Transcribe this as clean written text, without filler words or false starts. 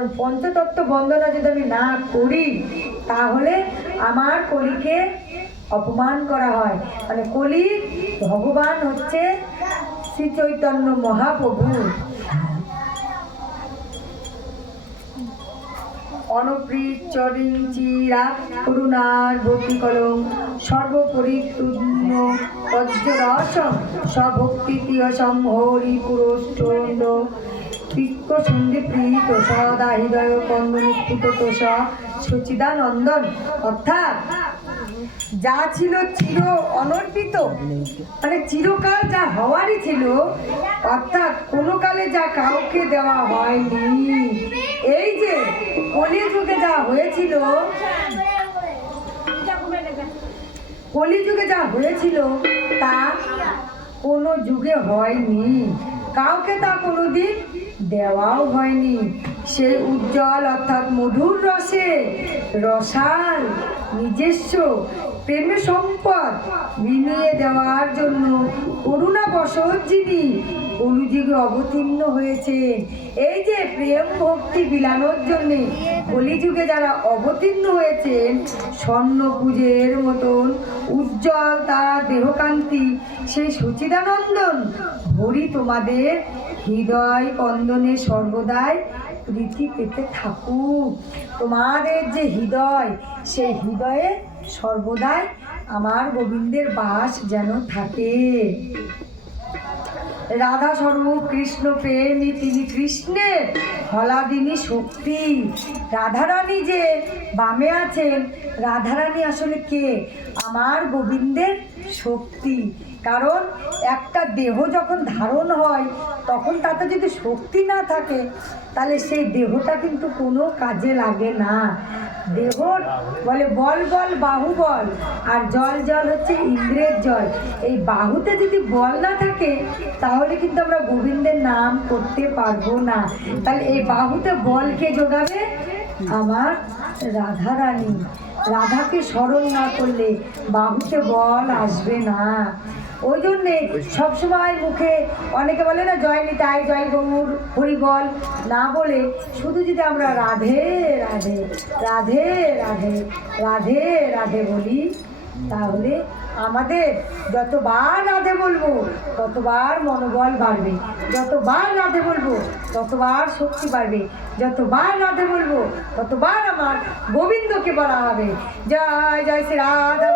কারণ পঞ্চতত্ত্ব বন্দনা যদি আমি না করি তাহলে আমার কলিকে অপমান করা হয়। মানে কলি ভগবান হচ্ছে শ্রী চৈতন্য মহাপ্রভু। অনপ্রিচরিঞ্চিরাত করুণার ভক্তি কলম সর্বপরিপূর্ণ বজ্ররসম স্বভক্তিতীয় সম্হরি পুরোষ্টন্ড তিক্ত সন্ধি প্রীত সদা হৃদয় কন্দনিষ্ঠিত তোষ সচিদানন্দন। অর্থাৎ যা ছিল চির অনর্পিত, মানে চিরকাল যা হওয়ারই ছিল, অর্থাৎ কোনো কালে যা কাউকে দেওয়া হয়নি। এই যে কলিযুগে যা হয়েছিল, কলিযুগে যা হয়েছিল তা কোনো যুগে হয়নি, কাউকে তা কোনোদিন দেওয়াও হয়নি। সেই উজ্জ্বল অর্থাৎ মধুর রসে রসাল নিজস্ব প্রেমে সম্পদ বিনিয়ে দেওয়ার জন্য করুণাবশত যিনি কলিযুগে অবতীর্ণ হয়েছেন। এই যে প্রেম ভক্তি বিলানোর জন্যে কলিযুগে যারা অবতীর্ণ হয়েছেন, স্বর্ণপূজের মতন উজ্জ্বল তার দেহকান্তি সেই সচিদানন্দন হরি তোমাদের হৃদয় কন্দনে সর্বদাই প্রীতি পেতে থাকুক। তোমাদের যে হৃদয়, সেই হৃদয়ে সর্বদাই আমার গোবিন্দের বাস যেন থাকে। রাধা স্বরূপ কৃষ্ণ প্রেমী, তিনি কৃষ্ণের হলাদিনী শক্তি। রাধারানী যে বামে আছেন, রাধারানী আসলে কে? আমার গোবিন্দের শক্তি। কারণ একটা দেহ যখন ধারণ হয় তখন তাতে যদি শক্তি না থাকে তাহলে সেই দেহটা কিন্তু কোনো কাজে লাগে না। দেহ বলে বল বল বাহু বল, আর জল জল হচ্ছে ইন্দ্রের জল। এই বাহুতে যদি বল না থাকে তাহলে কিন্তু আমরা গোবিন্দের নাম করতে পারবো না। তাহলে এই বাহুতে বলকে যোগাবে আমার রাধারানী। রাধাকে স্মরণ না করলে বাহুতে বল আসবে না। ওই জন্যে সবসময় মুখে অনেকে বলে না জয় নিতাই, জয় গৌর, হরি বল না বলে শুধু যদি আমরা রাধে রাধে রাধে রাধে রাধে রাধে বলি, তাহলে আমাদের যতবার রাধে বলবো ততবার মনোবল বাড়বে, যতবার রাধে বলবো ততবার শক্তি বাড়বে, যতবার রাধে বলবো ততবার আমার গোবিন্দকে বলা হবে। জয় জয় শ্রী রাধা।